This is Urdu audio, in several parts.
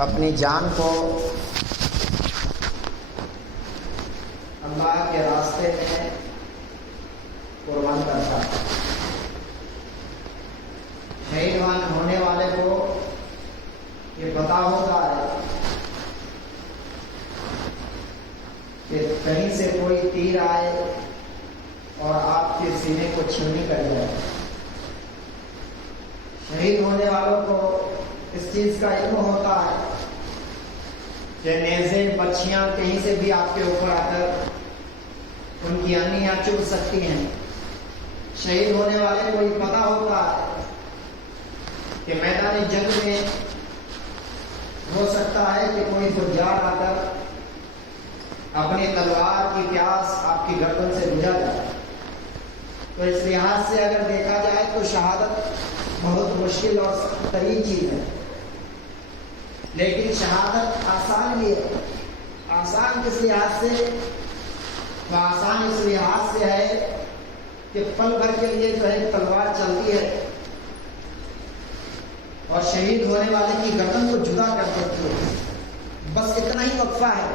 اپنی جان کو اللہ کے راستے میں قربان کرتا ہے۔ شہید ہونے والے کو یہ پتا ہوتا ہے کہ کہیں سے کوئی تیر آئے اور آپ کے سینے کو چھلنی کر جائے۔ شہید ہونے والوں کو اس چیز کا علم ہوتا ہے کہ نیزے بچیاں کہیں سے بھی آپ کے اوپر آ کر ان کی انیاں چبھ سکتی ہیں۔ شہید ہونے والے کو یہ پتا ہوتا ہے کہ میدان جنگ میں ہو سکتا ہے کہ کوئی فجار آ کر اپنی تلوار کی پیاس آپ کی گردن سے بجھا جائے۔ تو اس لحاظ سے اگر دیکھا جائے تو شہادت بہت مشکل اور سخت ترین چیز ہے، لیکن شہادت آسان بھی ہے۔ آسان کس لحاظ سے؟ وہ آسان اس لحاظ سے ہے کہ پل بھر کے لیے جو ہے تلوار چلتی ہے اور شہید ہونے والے کی گردن کو جدا کر دیتی ہے۔ بس اتنا ہی وقفہ ہے،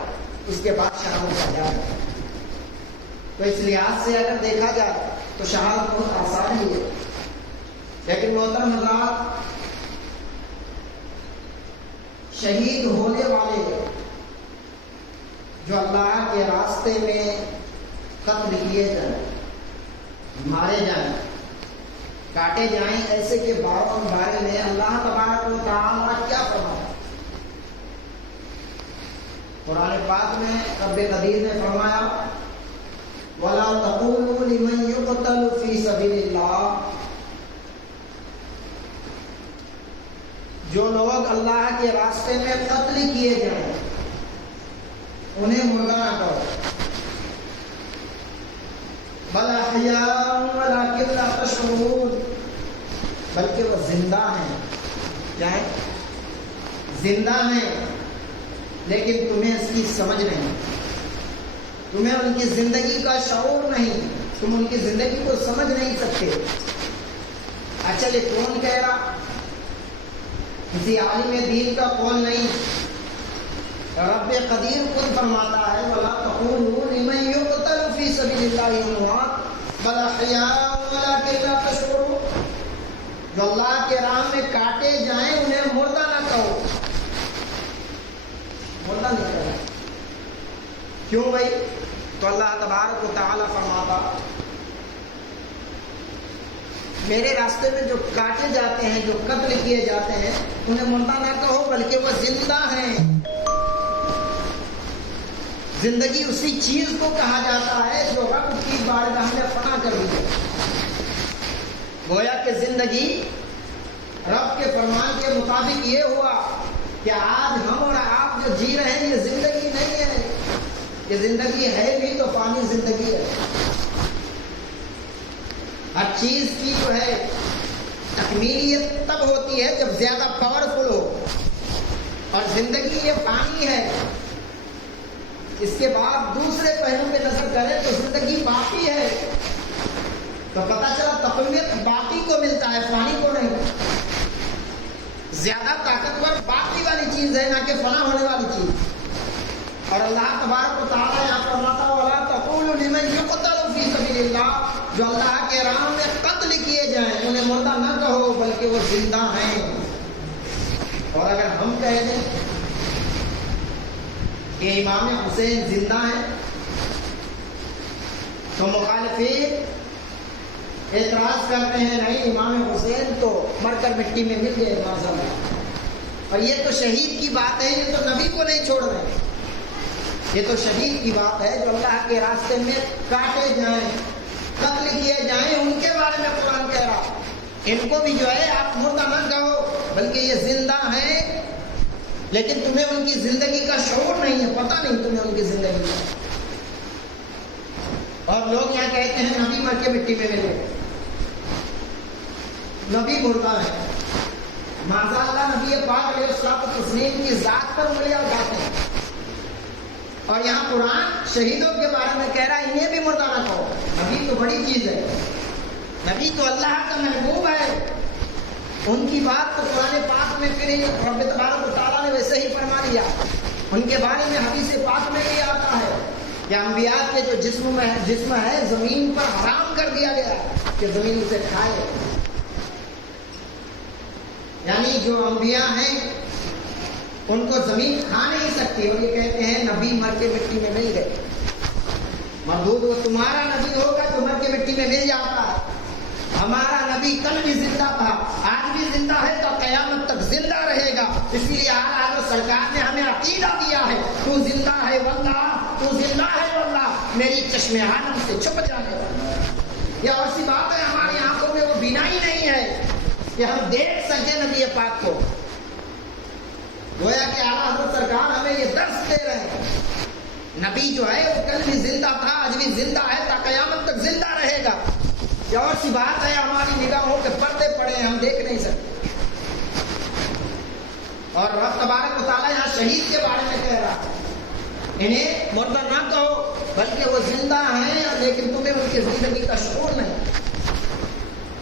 اس کے بعد شہادت ہو جائے۔ تو اس لحاظ سے اگر دیکھا جائے تو شہادت بہت آسان ہی ہے، لیکن محترم حضرات، شہید ہونے والے جو اللہ کے راستے میں قتل کیے جائیں، مارے جائیں، کاٹے جائیں، ایسے کے بارے میں اللہ تبارک و تعالیٰ کیا فرمایا؟ قرآن پاک میں رب قدیر نے فرمایا وَلَا تَقُولُوا لِمَنْ يُقْتَلُ فِي سَبِيلِ اللَّهِ، جو لوگ اللہ کے راستے میں قتل کیے جائیں انہیں مردہ نہ کرو، بل احیاء ولکن لا تشعرون، بلکہ وہ زندہ ہیں۔ کیا ہے؟ زندہ ہیں، لیکن تمہیں اس کی سمجھ نہیں، تمہیں ان کی زندگی کا شعور نہیں، تم ان کی زندگی کو سمجھ نہیں سکتے۔ اچھا، یہ کون کہہ رہا؟ کسی عالم دین کا قول نہیں، رب قدیر خود فرماتا ہے وَلَا تَقُولُوا لِمَنْ يُقْتَلُ فِي سَبِيلِ اللَّهِ أَمْوَاتٌ بَلْ أَحْيَاءٌ وَلَكِنْ لَا تَشْعُرُونَ، جو اللہ کے راہ میں کاٹے جائیں انہیں مردہ نہ کہو، مردہ نہیں کہو۔ کیوں بھائی؟ تو اللہ تبارک و تعالیٰ فرماتا میرے راستے میں جو کاٹے جاتے ہیں، جو قتل کیے جاتے ہیں، انہیں مردہ نہ کہو، بلکہ وہ زندہ ہیں۔ زندگی اسی چیز کو کہا جاتا ہے جو رب کی بارگاہ میں فنا کر دی ہے۔ گویا کہ زندگی رب کے فرمان کے مطابق یہ ہوا کہ آج ہم اور آپ جو جی رہے ہیں یہ زندگی نہیں ہے، یہ زندگی ہے بھی تو فانی زندگی ہے۔ ہر چیز کی جو ہے تکمیلیت تب ہوتی ہے جب زیادہ پاورفل ہو، اور زندگی یہ فانی ہے۔ اس کے بعد دوسرے پہلو پہ نظر کریں تو زندگی باقی ہے، تو پتہ چلا تقویت باقی کو ملتا ہے، فانی کو نہیں۔ زیادہ طاقتور باقی والی چیز ہے، نہ کہ فنا ہونے والی چیز۔ اور اللہ تبارک و تعالیٰ یہاں فرماتا وَلَا تَقُولُوا لِمَنْ يُقْتَلُ فِي سَبِيلِ اللَّهِ، جو اللہ کے راہ میں قتل کیے جائیں انہیں مردہ نہ کہو، بلکہ وہ زندہ ہیں۔ اور اگر ہم کہہ دیں کہ امام حسین زندہ ہیں تو مخالفین اعتراض کرتے ہیں نہیں، امام حسین تو مر کر مٹی میں مل گئے معاذ اللہ، اور یہ تو شہید کی بات ہے، یہ تو نبی کو نہیں چھوڑ رہے، یہ تو شہید کی بات ہے جو اللہ کے راستے میں کاٹے جائیں، قتل کیے جائیں، ان کے بارے میں قرآن کہہ رہا۔ ان کو بھی جو ہے آپ مردہ نہ کہو، بلکہ یہ زندہ ہیں، لیکن تمہیں ان کی زندگی کا شعور نہیں ہے، پتہ نہیں تمہیں ان کی زندگی کا۔ اور لوگ یہاں کہتے ہیں نبی مر کے مٹی میں ملے، نبی مردہ ہے، معاذ اللہ نبی پاک علیہ الصلوۃ والتسلیم کی ذات پر انگلیاں اٹھاتے ہیں، اور یہاں قرآن شہیدوں کے بارے میں کہہ رہا ہے انہیں بھی مردہ نہ کہو۔ نبی تو بڑی چیز ہے، نبی تو اللہ کا محبوب ہے، ان کی بات تو قرآن پاک میں پھر رب تبارک و تعالیٰ نے ویسے ہی فرما دیا. ان کے بارے میں حدیث پاک میں بھی آتا ہے کہ انبیاء کے جو جسم ہے زمین پر حرام کر دیا گیا کہ زمین اسے کھائے. یعنی جو انبیاء ہیں ان کو زمین کھا نہیں سکتی. اور یہ کہتے ہیں نبی مر کے مٹی میں مل گئے. مردود وہ تمہارا نبی ہوگا جو مر کے مٹی میں مل جاتا ہے. ہمارا نبی کل بھی زندہ تھا, آج بھی زندہ ہے, تو قیامت تک زندہ رہے گا. اسی لیے آج سرکار نے ہمیں عقیدہ دیا ہے تو زندہ ہے واللہ, تو زندہ ہے واللہ, میری چشم عالم سے چھپ جانے والا. یہ ایسی بات ہے ہماری آنکھوں میں وہ بینائی نہیں ہے کہ ہم دیکھ سکیں نبی پاک کو. گویا کہ اعلیٰ حضرت سرکار ہمیں یہ درس دے رہے ہیں. نبی جو ہے وہ کل بھی زندہ تھا, آج بھی زندہ ہے, تا قیامت تک زندہ رہے گا. یہ اور سی بات ہے ہماری نگاہوں کے پردے پڑے ہیں, ہم دیکھ نہیں سکتے. اور رب تبارک و تعالیٰ یہاں شہید کے بارے میں کہہ رہا ہے انہیں مردہ نہ کہو بلکہ وہ زندہ ہیں, لیکن تمہیں ان کی زندگی کا شعور نہیں.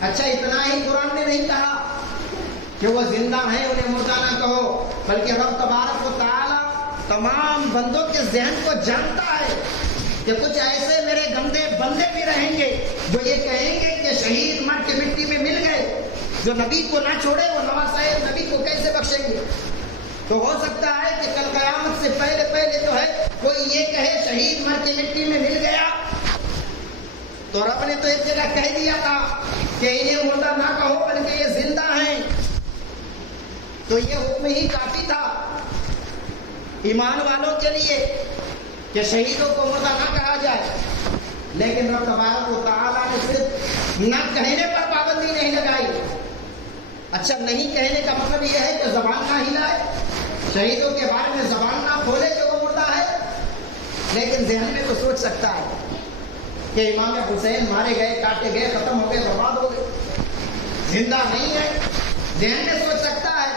اچھا اتنا ہی قرآن نے نہیں کہا کہ وہ زندہ ہیں انہیں مردہ نہ کہو, بلکہ رب تبارک و تعالیٰ تمام بندوں کے ذہن کو جانتا ہے کہ کچھ ایسے میرے گندے بندے بھی رہیں گے جو یہ کہیں گے کہ شہید مر کے مٹی میں مل گئے. جو نبی کو نہ چھوڑے وہ نواسائے نبی کو کیسے بخشیں گے؟ تو ہو سکتا ہے کہ کل قیامت سے پہلے جو ہے کوئی یہ کہے شہید مر کے مٹی میں مل گیا. تو رب نے تو ایک جگہ کہہ دیا تھا کہ انہیں مردہ نہ کہو بلکہ یہ زندہ ہیں. تو یہ حکم ہی کافی تھا ایمان والوں کے لیے کہ شہیدوں کو مردہ نہ کہا جائے. لیکن رب تبارک و تعالیٰ نے صرف نہ کہنے پر پابندی نہیں لگائی. اچھا نہیں کہنے کا مطلب یہ ہے کہ زبان نہ ہلائے, شہیدوں کے بارے میں زبان نہ کھولے کہ وہ مردہ ہے, لیکن ذہن میں تو سوچ سکتا ہے کہ امام حسین مارے گئے, کاٹے گئے, ختم ہو گئے, برباد ہو گئے, زندہ نہیں ہے. ذہن میں سوچ سکتا ہے.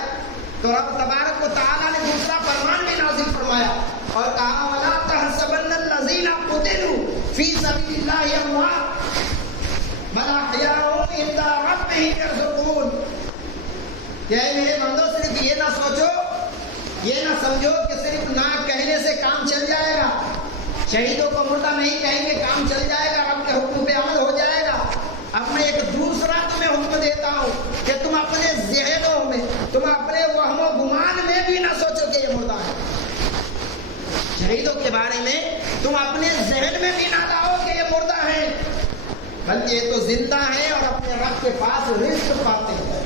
تو رب تبارک و تعالیٰ نے دوسرا فرمان بھی نازل فرمایا اور کہا وَلَا تَحْسَبَنَّ الَّذِينَ قُتِلُوا فِي سَبِيلِ اللَّهِ أَمْوَاتٌ بَلْ أَحْيَاءٌ عِندَ رَبِّهِمْ يَرْزُقُونَ. کہ اے میرے بندو صرف یہ نہ سوچو, یہ نہ سمجھو کہ صرف نہ کہنے سے کام چل جائے گا. شہیدوں کو مردہ نہیں کہیں گے کام چل جائے گا, رب کے حکم پہ عمل ہو جائے گا. اب میں ایک دوسرا تمہیں حکم دیتا ہوں کہ تم اپنے ذہنوں میں, تم اپنے وہم و گمان میں بھی نہ سوچو کہ یہ مردہ ہے. شہیدوں کے بارے میں تم اپنے ذہن میں بھی نہ لاؤ کہ یہ مردہ ہیں, بلکہ یہ تو زندہ ہیں اور اپنے رب کے پاس رزق پاتے ہیں.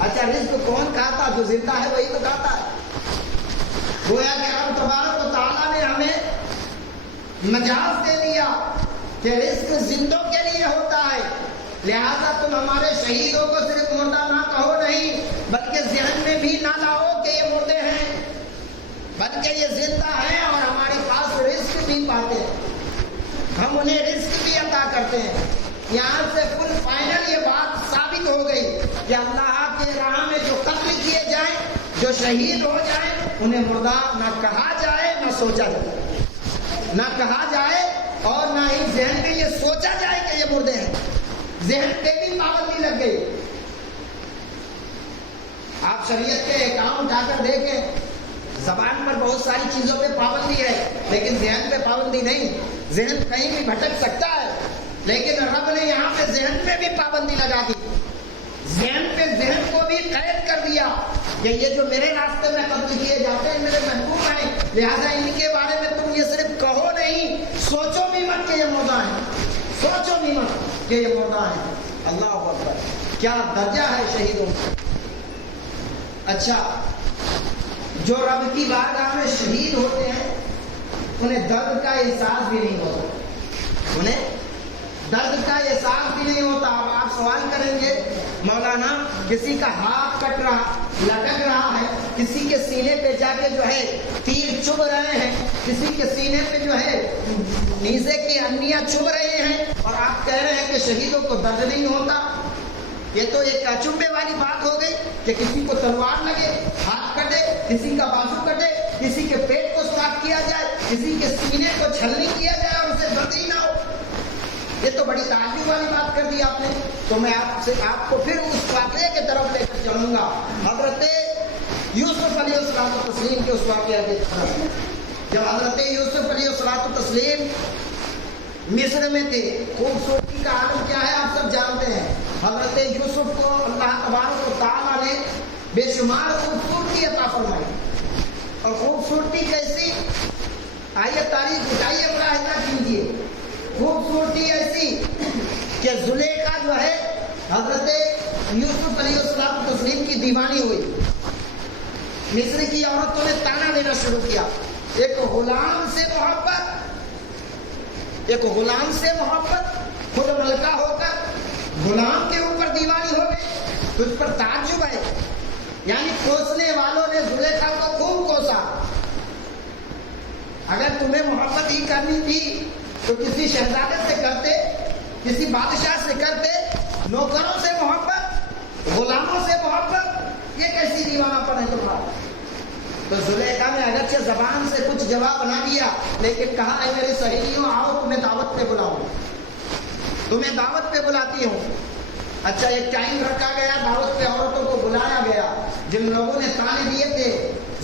اچھا رزق کون کھاتا؟ جو زندہ ہے وہی تو کھاتا ہے. گویا کہ رب تبارک و تعالیٰ نے ہمیں مجاز دے دیا کہ رزق زندوں کے لیے ہوتا ہے. لہذا تم ہمارے شہیدوں کو صرف مردہ نہ کہو نہیں, بلکہ ذہن میں بھی نہ لاؤ کہ یہ مردے ہیں, بلکہ یہ زندہ ہیں اور ہمارے پاس رزق بھی پاتے ہیں, ہم انہیں رزق بھی عطا کرتے ہیں. یہاں سے فل فائنل یہ بات ثابت ہو گئی کہ اللہ کے راہ میں جو قتل کیے جائیں, جو شہید ہو جائیں, انہیں مردہ نہ کہا جائے نہ سوچا جائے, نہ کہا جائے اور نہ ہی ذہن میں یہ سوچا جائے کہ یہ مردے ہیں. ذہن پہ بھی پابندی لگ گئی. آپ شریعت کے احکام اٹھا کر دیکھیں, زبان پر بہت ساری چیزوں پہ پابندی ہے لیکن ذہن پہ پابندی نہیں. ذہن کہیں بھی بھٹک سکتا ہے, لیکن رب نے یہاں پہ ذہن پہ بھی پابندی لگا دی. ذہن پہ ذہن کو بھی قید کر دیا کہ یہ جو میرے راستے میں قتل کیے جاتے ہیں میرے محبوب ہیں, لہذا ان کے بارے میں تم یہ صرف کہو نہیں, سوچو بھی مت کہ یہ مردہ ہیں, سوچو بھی مت کہ یہ مردہ ہیں. اللہ اکبر, کیا درجہ ہے شہیدوں کا. اچھا جو رب کی بارگاہ میں شہید ہوتے ہیں انہیں درد کا احساس بھی نہیں ہوتا, انہیں درد کا احساس بھی نہیں ہوتا. اب آپ سوال کریں گے مولانا کسی کا ہاتھ کٹ رہا, لٹک رہا ہے, کسی کے سینے پہ جا کے جو ہے تیر چبھ رہے ہیں, کسی کے سینے پہ جو ہے نیزے کی انیاں چبھ رہے ہیں, اور آپ کہہ رہے ہیں کہ شہیدوں کو درد نہیں ہوتا. یہ تو ایک اچنبے والی بات ہو گئی کہ کسی کو تلوار لگے, ہاتھ کٹے, کسی کا بازو کٹے, کسی کے پیٹ کو سوراخ کیا جائے, کسی کے سینے کو چھلنی کیا جائے اور اسے درد ہی نہ ہو. یہ تو بڑی تعجب والی بات کر دی آپ نے. تو میں آپ کو پھر اس واقعے کی طرف لے کر چلوں گا، حضرت یوسف علیہ الصلوۃ والتسلیم کے اس واقعے کی طرف. جب حضرت یوسف علیہ الصلوۃ والتسلیم مصر میں تھے، خوبصورتی کا عالم کیا ہے آپ سب جانتے ہیں. حضرت یوسف کو اللہ تبارک و تعالیٰ نے بے شمار خوبصورتی عطا فرمائی. اور خوبصورتی کیسی؟ آئیے تاریخ بتائیے، ملاحظہ کیجیے. خوبصورتی ایسی کہ زلیخا جو ہے حضرت یوسف علیہ السلام کی دیوانی ہوئی. مصر کی عورتوں نے تانا دینا شروع کیا. ایک غلام سے محبت خود ملکہ ہو کر غلام کے اوپر دیوانی ہو گئی. تجھ پر تعجب ہے. یعنی کوسنے والوں نے زلیخا کو خوب کوسا. اگر تمہیں محبت ہی کرنی تھی تو کسی شہزادے سے کرتے، کسی بادشاہ سے کرتے. نوکروں سے محبت، غلاموں سے محبت، یہ کیسی دیوانہ پن ہے تمہارا؟ تو زلیخا نے اگرچہ زبان سے کچھ جواب نہ دیا، لیکن کہا اے میری سہیلیوں آؤ تمہیں دعوت پہ بلاؤں، تمہیں دعوت پہ بلاتی ہوں. اچھا ایک ٹائم رکھا گیا، دعوت پہ عورتوں کو بلایا گیا. جن لوگوں نے تانے دیے تھے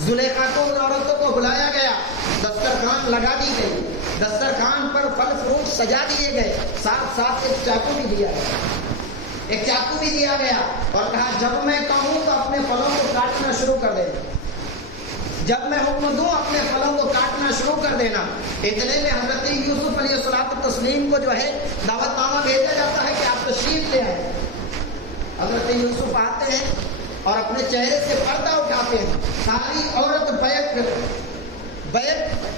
زلیخا کو، ان عورتوں کو بلایا گیا. دسترخوان لگا دی گئی، دسترخوان پر پھل فروٹ سجا دیے گئے. ساتھ ساتھ ایک چاقو بھی دیا گیا اور کہا جب میں کہوں تو اپنے پھلوں کو کاٹنا شروع کر دینا. جب میں حکم دوں اپنے پھلوں کو کاٹنا شروع کر دینا. اتنے میں حضرت یوسف علیہ الصلوۃ والتسلیم کو جو ہے دعوت نامہ بھیجا جاتا ہے کہ آپ تشریف لے آئے. حضرت یوسف آتے ہیں اور اپنے چہرے سے پردہ اٹھاتے ہیں. ساری عورت بیک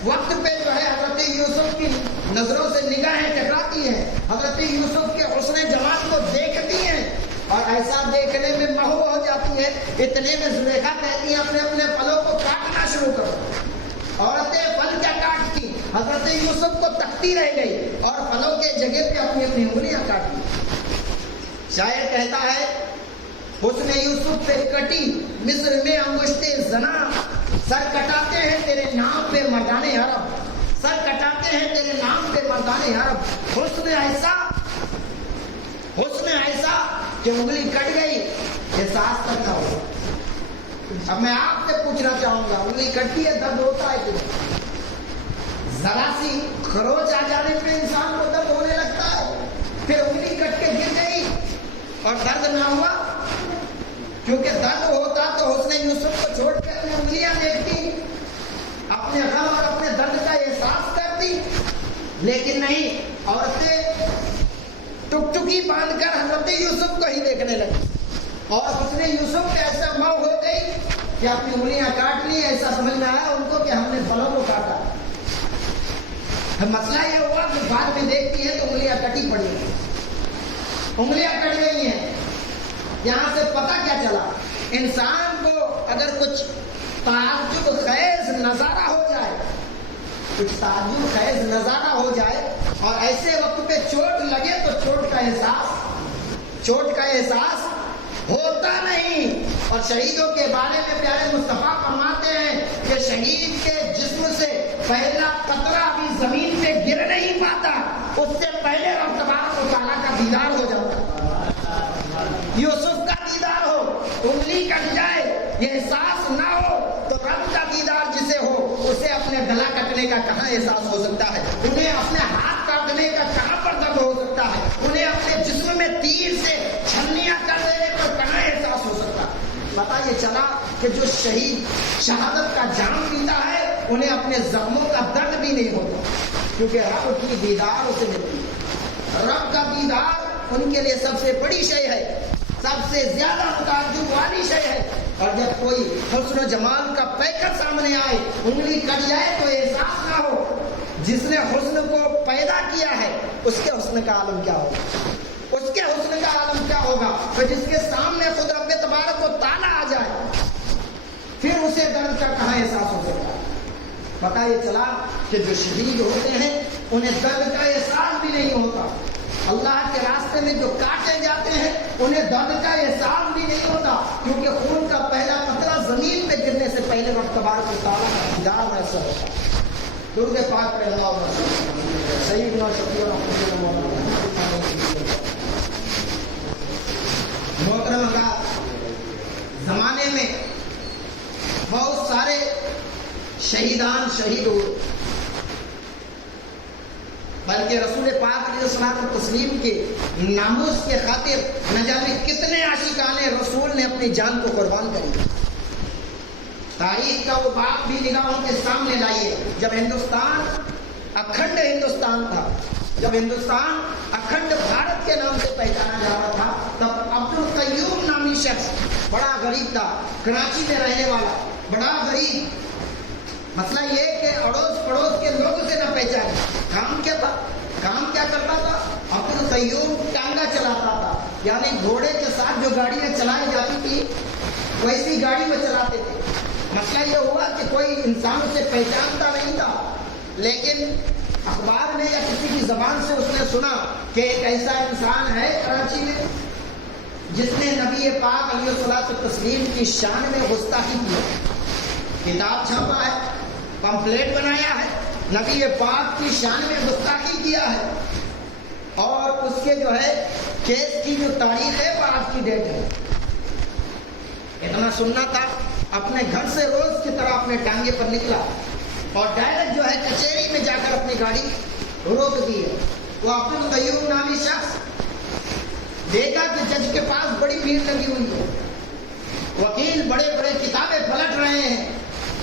وقت پہ جو ہے حضرت یوسف کی نظروں سے نگاہیں ٹکراتی ہیں، حضرت یوسف کے حسن جمال کو دیکھتی ہیں اور ایسا دیکھنے میں محو ہو جاتی ہے. اتنے میں زلیخا کہتی ہیں اپنے پھلوں کو کاٹنا شروع کرو. عورتیں پھل کیا کاٹتی، حضرت یوسف کو تکتی رہ گئی اور پھلوں کے جگہ پہ اپنی انگلیاں کاٹی. شاعر کہتا ہے حسن یوسف پہ کٹی مصر میں انگشتے زنا، سر کٹاتے ہیں تیرے نام پہ مردانے عرب، سر کٹاتے ہیں تیرے نام پہ مردانے عرب. حسن ایسا کہ انگلی کٹ گئی، احساس کرنا ہوگا. اب میں آپ سے پوچھنا چاہوں گا، انگلی کٹتی ہے درد ہوتا ہے کہ ذرا سی خروچ آ جانے پہ انسان کو درد ہونے لگتا ہے. پھر انگلی کٹ کے گر گئی اور درد نہ ہوا؟ کیونکہ درد ہوتا تو حسن یوسف کو چھوڑ کے اپنی انگلیاں دیکھتی، اپنے غم اور اپنے درد کا احساس کرتی. لیکن نہیں، عورتیں ٹکٹکی باندھ کر حضرت یوسف کو ہی دیکھنے لگی اور حسن یوسف کے ایسا مو ہو گئی کہ اپنی انگلیاں کاٹ لی. ایسا سمجھ میں آیا ان کو کہ ہم نے پھلوں کو کاٹا. مسئلہ یہ ہوا کہ بعد میں دیکھتی ہے تو انگلیاں کٹی پڑی ہیں، انگلیاں کٹ گئی ہیں. یہاں سے پتہ کیا چلا؟ انسان کو اگر کچھ تعجب خیز نظارہ ہو جائے، کچھ تعجب خیز نظارہ ہو جائے اور ایسے وقت پہ چوٹ لگے تو چوٹ کا احساس ہوتا نہیں. اور شہیدوں کے بارے میں پیارے مصطفیٰ فرماتے ہیں کہ شہید کے جسم سے پہلا قطرہ بھی زمین پہ گر نہیں پاتا، اس سے پہلے رب تبارک و تعالیٰ کا دیدار ہو جاتا. یوسف کا دیدار ہو، انگلی کٹ جائے یہ احساس نہ ہو تو رب کا دیدار جسے ہو اسے اپنے گلا کٹنے کا کہاں احساس ہو سکتا ہے؟ انہیں اپنے ہاتھ کاٹنے کا کہاں پر درد ہو سکتا ہے؟ انہیں اپنے جسم میں تیر سے چھلنیاں کر دینے پر کہاں احساس ہو سکتا ہے؟ پتہ یہ چلا کہ جو شہید شہادت کا جام پیتا ہے انہیں اپنے زخموں کا درد بھی نہیں ہوتا، کیونکہ رب کی دیدار اسے ملتی ہے. رب کا دیدار ان کے لیے سب سے بڑی شے ہے، سب سے زیادہ تعجب والی شے ہے. اور جب کوئی حسن و جمال کا پیکر سامنے آئے، انگلی کٹ جائے تو احساس نہ ہو. جس نے حسن کو پیدا کیا ہے اس کے حسن کا عالم کیا ہوگا؟ اس کے حسن کا عالم کیا ہوگا؟ تو جس کے سامنے خود رب تبارک و تعالیٰ آ جائے پھر اسے درد کا کہاں احساس ہو سکتا ہے؟ پتہ یہ چلا کہ جو شہید ہوتے ہیں انہیں درد کا احساس بھی نہیں ہوتا. اللہ کے راستے میں جو کاٹے جاتے ہیں انہیں درد کا احساس بھی نہیں ہوتا، کیونکہ خون کا پہلا قطرہ زمین پہ گرنے سے پہلے رب تبارک و تعالیٰ کا دیدار میسر ہوتا ہے. درود پاک پڑھیں، اللہم صلی علی سیدنا شفیع مولانا شہیدان شہید ہوئے، بلکہ رسول پاک علیہ الصلوۃ والتسلیم کے ناموس کے خاطر نہ جانے کتنے عاشقان رسول نے اپنی جان کو قربان کری۔ تاریخ کا وہ باب بھی نگاہوں کے سامنے لائیے، جب ہندوستان اکھنڈ ہندوستان تھا، جب ہندوستان اکھنڈ بھارت کے نام سے پہچانا جا رہا تھا، تب عبدالقیوم نامی شخص بڑا غریب تھا، کراچی میں رہنے والا، بڑا غریب۔ مسئلہ یہ کہ اڑوس پڑوس کے لوگ اسے نہ پہچانے۔ کام کیا تھا؟ کام کیا کرتا تھا؟ عبدالقیوم ٹانگا چلاتا تھا، یعنی گھوڑے کے ساتھ جو گاڑیاں چلائی جاتی تھی ویسی گاڑی وہ چلاتے تھے۔ مسئلہ یہ ہوا کہ کوئی انسان اسے پہچانتا نہیں تھا، لیکن اخبار میں یا کسی کی زبان سے اس نے سنا کہ ایک ایسا انسان ہے کراچی میں جس نے نبی پاک علیہ الصلوۃ والتسلیم کی شان میں گستاخی کی، کتاب چھاپا ہے، پمفلیٹ بنایا ہے، نبی پاک کی شان میں گستاخی کیا ہے، اور اس کے جو ہے کیس کی جو تاریخ ہے وہ آج کی ڈیٹ ہے۔ اتنا سننا تھا، اپنے گھر سے روز کی طرح اپنے ٹانگے پر نکلا اور ڈائریکٹ جو ہے کچہری میں جا کر اپنی گاڑی روک دی ہے۔ وہ عبدالقیوم نامی شخص دیکھا کہ جج کے پاس بڑی بھیڑ لگی ہوئی ہے، وکیل بڑے بڑے کتابیں پلٹ رہے ہیں،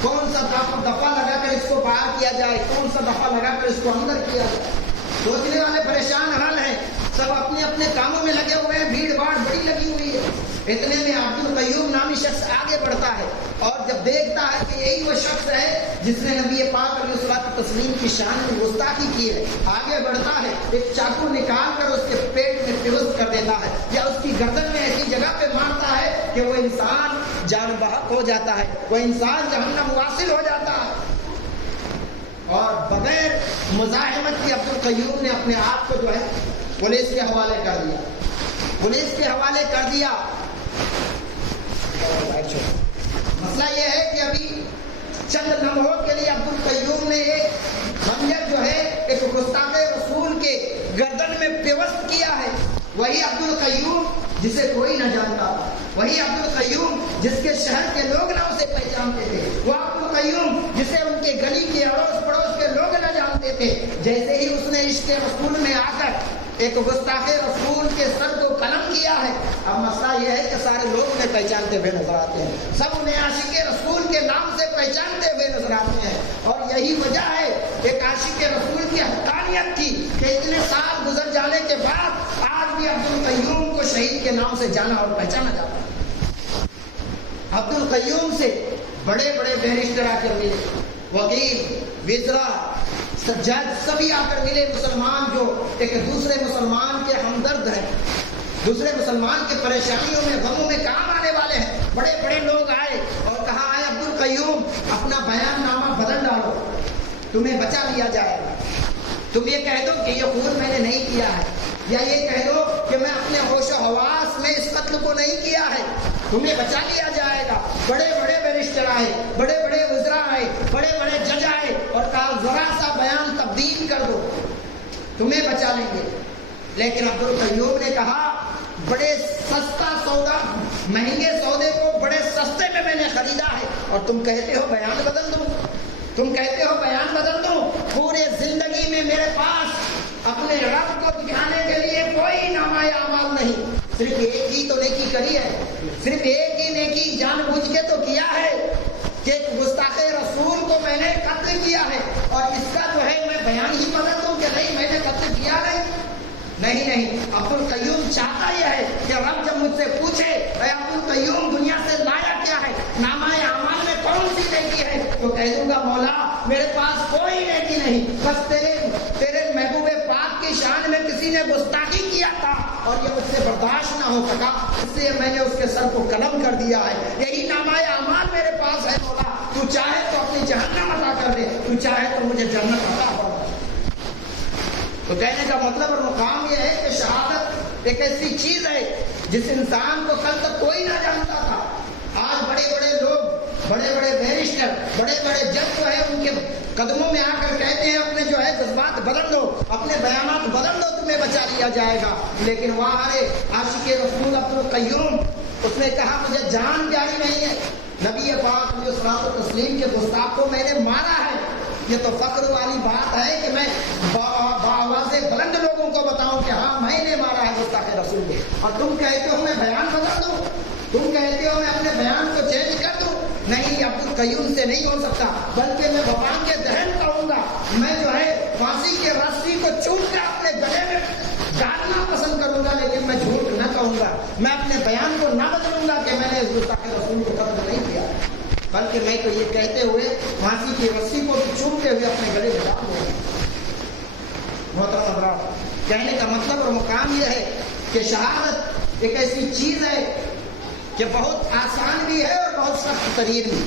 کون سا دفعہ لگا کر اس کو باہر کیا جائے، کون سا دفعہ لگا کر اس کو اندر کیا جائے۔ سوچنے والے پریشان حال ہیں، سب اپنے اپنے کاموں میں لگے ہوئے ہیں، بھیڑ بھاڑ بڑی لگی ہوئی ہے۔ اتنے میں عبدالقیوم نامی شخص آگے بڑھتا ہے اور جب دیکھتا ہے کہ یہی وہ شخص ہے جس نے نبی پاک علیہ الصلوۃ والتسلیم کی شان میں گستاخی کی ہے، آگے بڑھتا ہے، ایک چاقو نکال کر اس کے پیٹ میں پیوست کر دیتا ہے یا اس کی گردن میں ایسی جگہ پہ مارتا ہے کہ وہ انسان جان بحق ہو جاتا ہے، وہ انسان جہنم واصل ہو جاتا ہے۔ اور بغیر مزاحمت کی عبدالقیوم نے اپنے آپ کو جو ہے پولیس کے حوالے کر دیا، پولیس کے حوالے کر دیا۔ مسئلہ یہ ہے کہ ابھی چند لمحوں کے لیے عبدالقیوم نے ایک خنجر جو ہے ایک گستاخ رسول کے گردن میں پیوست کیا ہے۔ وہی عبدالقیوم جسے کوئی نہ جانتا، وہی عبدالقیوم جس کے شہر کے لوگ نہ اسے پہچانتے تھے، وہ عبدالقیوم جسے ان کے گلی کے اڑوس پڑوس کے لوگ نہ جانتے تھے، جیسے ہی اس نے عشق رسول میں آ کر ایک گستاخ رسول کے سر کو قلم کیا ہے، اب مسئلہ یہ ہے کہ سارے لوگ انہیں پہچانتے ہوئے نظر آتے ہیں، سب انہیں عاشق رسول کے نام سے پہچانتے ہوئے نظر آتے ہیں۔ اور یہی وجہ ہے ایک عاشق رسول کی حقانیت کی کہ اتنے سال گزر جانے کے بعد آج بھی عبدالقیوم کو شہید کے نام سے جانا اور پہچانا جاتا ہے۔ عبدالقیوم سے بڑے بڑے بیرسٹر آ کر ملے، وکیل، وزرا، جج سبھی آ کر ملے، مسلمان جو ایک دوسرے مسلمان کے ہمدرد ہیں، دوسرے مسلمان کے پریشانیوں میں غموں میں کام آنے والے ہیں، بڑے بڑے لوگ آئے اور کہا ہے عبدالقیوم اپنا بیان نامہ بدل ڈالو، تمہیں بچا لیا جائے گا، تم یہ کہہ دو کہ یہ خون میں نے نہیں کیا ہے، یا یہ کہہ دو کہ میں اپنے ہوش و حواس میں اس قتل کو نہیں کیا ہے، تمہیں بچا لیا جائے گا۔ بڑے بڑے بیرسٹر آئے، بڑے بڑے وزراء آئے، بڑے بڑے جج آئے اور کہا ذرا سا بیان تبدیل کر دو، تمہیں بچا لیں گے۔ لیکن عبدالقیوم نے کہا بڑے سستا سودا، مہنگے سودے کو بڑے سستے میں نے خریدا ہے، اور تم کہتے ہو بیان بدل دوں، تم کہتے ہو بیان بدل دوں۔ پورے زندگی میں میرے پاس اپنے رب کو دکھانے کے لیے کوئی نامہ اعمال نہیں، صرف ایک ہی تو نیکی کری ہے، صرف ایک ہی نیکی جان بوجھ کے تو کیا ہے کہ گستاخ رسول کو میں نے قتل کیا ہے، اور اس کا جو ہے میں بیان ہی بدل دوں کہ نہیں میں نے قتل کیا نہیں۔ عبدالقیوم چاہتا یہ ہے کہ رب جب مجھ سے پوچھے اے عبدالقیوم دنیا سے لایا کیا ہے، نامہ اعمال میں کون سی نیکی ہے، تو کہہ دوں گا مولا میرے پاس کوئی نیکی نہیں، بس تیرے محبوب پاک کی شان میں کسی نے گستاخی کیا تھا اور یہ مجھ سے برداشت نہ ہو سکا، اس لیے میں نے اس کے سر کو قلم کر دیا ہے، یہی نامہ اعمال میرے پاس ہے مولا، تو چاہے تو اپنی جہنم عطا کر دے، تو چاہے تو مجھے جنت عطا ہو۔ تو کہنے کا مطلب اور مقام یہ ہے کہ شہادت ایک ایسی چیز ہے جس انسان کو کل تک کوئی نہ جانتا تھا، آج بڑے بڑے لوگ، بڑے بڑے بیرسٹر، بڑے بڑے جج جو ہے ان کے قدموں میں آ کر کہتے ہیں اپنے جو ہے جذبات بدل دو، اپنے بیانات بدل دو، تمہیں بچا لیا جائے گا۔ لیکن وہاں عاشق رسول عبدالقیوم اس نے کہا مجھے جان پیاری نہیں ہے، نبی پاک علیہ الصلوۃ والتسلیم کے گستاخ کو میں نے مارا ہے، یہ تو فخر والی بات ہے کہ میں بآواز بلند لوگوں کو بتاؤں کہ ہاں میں نے مارا ہے گستاخ رسول کو، اور تم کہتے ہو میں بیان بدل دوں، تم کہتے ہو میں اپنے بیان کو چینج کر دوں؟ نہیں، عبد القیوم سے نہیں ہو سکتا، بلکہ میں وفا کے دہن کہوں گا، میں جو ہے پھانسی کے رسی کو چوم کر اپنے گلے میں ڈالنا پسند کروں گا، لیکن میں جھوٹ نہ کہوں گا، میں اپنے بیان کو نہ بدلوں گا کہ میں نے اس گستاخ رسول کو قتل نہیں کیا، بلکہ میں تو یہ کہتے ہوئے پھانسی کی رسی کو بھی چومتے ہوئے اپنے گلے میں ڈال دوں گا۔ محترم حضرات، کہنے کا مطلب اور مقام یہ ہے کہ شہادت ایک ایسی چیز ہے کہ بہت آسان بھی ہے اور بہت سخت ترین بھی،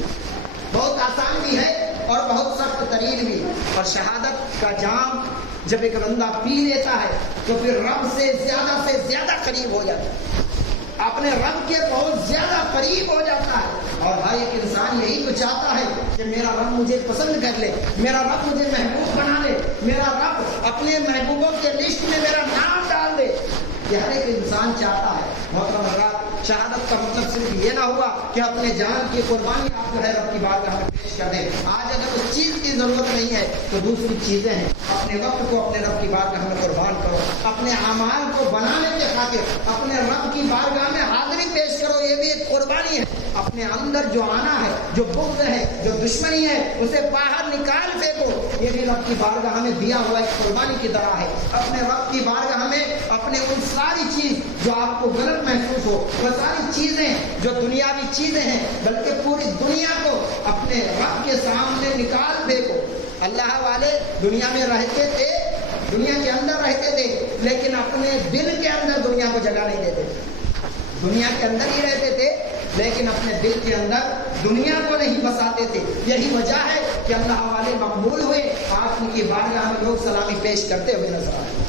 بہت آسان بھی ہے اور بہت سخت ترین بھی، اور شہادت کا جام جب ایک بندہ پی لیتا ہے تو پھر رب سے زیادہ قریب ہو جاتا ہے، اپنے رب کے بہت زیادہ قریب ہو جاتا ہے، اور ہر ایک انسان یہی تو چاہتا ہے کہ میرا رب مجھے پسند کر لے، میرا رب مجھے محبوب بنا لے، میرا رب اپنے محبوبوں کے لسٹ میں میرا نام ڈال دے، یہ ہر ایک انسان چاہتا ہے۔ محترم حضرات، شہادت کا مطلب صرف یہ نہ ہوا کہ اپنے جان کی قربانی آپ جو ہے رب کی بارگاہ میں پیش کر دیں، آج اگر اس چیز کی ضرورت نہیں ہے تو دوسری چیزیں ہیں، اپنے وقت کو اپنے رب کی بارگاہ میں قربان کرو، اپنے اعمال کو بنانے کے خاطر اپنے رب کی بارگاہ میں حاضری پیش کرو، یہ بھی ایک قربانی ہے، اپنے اندر جو آنا ہے، جو بغض ہے، جو دشمنی ہے، اسے باہر نکال پھینکو، یہ بھی رب کی بارگاہ میں دیا ہوا ایک قربانی کی طرح ہے، اپنے رب کی بارگاہ میں اپنے ان ساری چیز جو آپ کو غلط محسوس ہو، وہ ساری چیزیں جو دنیاوی چیزیں ہیں، بلکہ پوری دنیا کو اپنے رب کے سامنے نکال پھینکو۔ اللہ والے دنیا میں رہتے تھے، دنیا کے اندر رہتے تھے، لیکن اپنے دل کے اندر دنیا کو جگہ نہیں دیتے تھے، دنیا کے اندر ہی رہتے تھے لیکن اپنے دل کے اندر دنیا کو نہیں بساتے تھے، یہی وجہ ہے کہ اللہ والے مقبول ہوئے، آج ان کی بارگاہ میں لوگ سلامی پیش کرتے ہوئے نظر آئے۔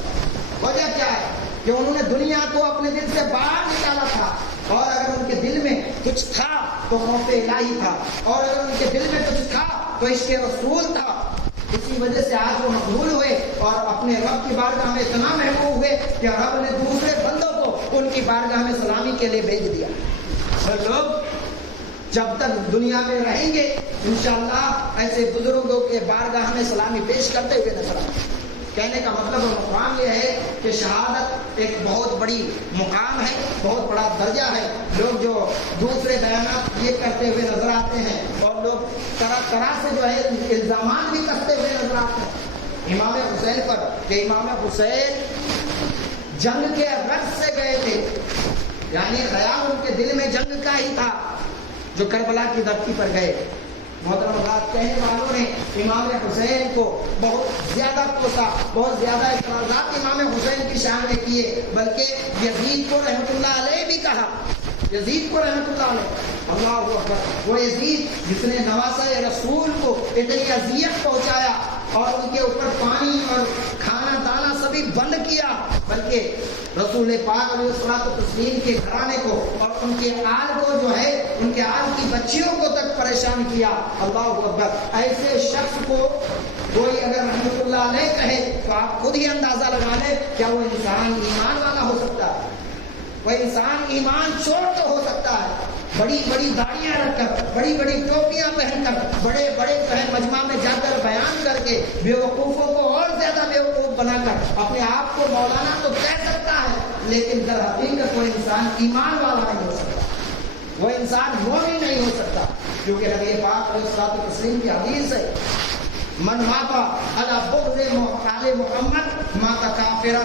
وجہ کیا ہے کہ انہوں نے دنیا کو اپنے دل سے باہر نکالا تھا، اور اگر ان کے دل میں کچھ تھا تو خوف الہی تھا، اور اگر ان کے دل میں کچھ تھا تو عشق رسول تھا، اسی وجہ سے آج وہ مقبول ہوئے اور اپنے رب کی بارگاہ میں اتنا محبوب ہوئے کہ رب نے دوسرے بندوں کو ان کی بارگاہ میں سلامی کے لیے بھیج دیا۔ اور لوگ جب تک دنیا میں رہیں گے انشاءاللہ ایسے بزرگوں کے بارگاہ میں سلامی پیش کرتے ہوئے نظر آئیں گے۔ کہنے کا مطلب اور مقام یہ ہے کہ شہادت ایک بہت بڑی مقام ہے، بہت بڑا درجہ ہے۔ لوگ جو دوسرے بیانات یہ کرتے ہوئے نظر آتے ہیں اور لوگ طرح طرح سے جو ہے الزامات بھی کرتے ہوئے نظر آتے ہیں امام حسین پر، کہ امام حسین جنگ کے رقص سے گئے تھے، یعنی خیال ان کے دل میں جنگ کا ہی تھا جو کربلا کی دھرتی پر گئے۔ محترم حضرات، کہنے والوں نے امام حسین کو بہت زیادہ کوسا، بہت زیادہ اعتراضات امام حسین کی شان میں کیے، بلکہ یزید کو رحمۃ اللہ علیہ بھی کہا، یزید کو رحمۃ اللہ علیہ، اللہ اکبر، وہ یزید جس نے نواسہ رسول کو اتنی اذیت پہنچایا اور ان کے اوپر پانی اور کھانا دانا سبھی بند کیا، بلکہ رسول پاک علیہ الصلوۃ والتسلیم کے گھرانے کو اور ان کے آل کو جو ہے ان کے آل کی بچیوں کو تک پریشان کیا۔ اللہ اکبر، ایسے شخص کو کوئی اگر رحمۃ اللہ علیہ کہے تو آپ خود ہی اندازہ لگا لیں کیا وہ انسان ایمان والا ہو سکتا ہے؟ وہ انسان ایمان چھوڑ تو ہو سکتا ہے، بڑی بڑی داڑیاں رکھ کر، بڑی بڑی ٹوپیاں پہن کر، بڑے بڑے مجمع میں جا کر بیان کر کے بیوقوفوں کو اور زیادہ بیوقوف بنا کر اپنے آپ کو مولانا تو کہہ سکتا ہے، لیکن در حقیقت وہ انسان ایمان والا نہیں ہو سکتا، وہ انسان مومن نہیں ہو سکتا، کیونکہ نبی پاک علیہ الصلوۃ والتسلیم کی حدیث ہے، من مات علی بغض آل محمد مات کافرا،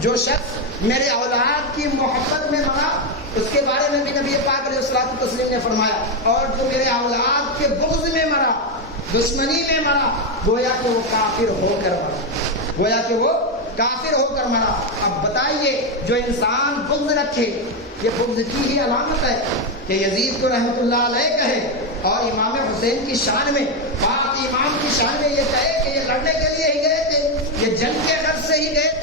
جو شخص میرے اولاد کی محبت میں مرا، اس کے بارے میں بھی نبی پاک علیہ الصلوۃ والتسلیم نے فرمایا، اور جو میرے اولاد کے بغض میں مرا، دشمنی میں مرا، گویا کہ وہ کافر ہو کر مرا، گویا کہ وہ کافر ہو کر مرا۔ اب بتائیے جو انسان بغض رکھے، یہ بغض کی ہی علامت ہے کہ یزید کو رحمۃ اللہ علیہ کہے اور امام حسین کی شان میں، پاک امام کی شان میں یہ کہے کہ یہ لڑنے کے لیے ہی گئے تھے، یہ جنگ کے غرض سے ہی گئے تھے۔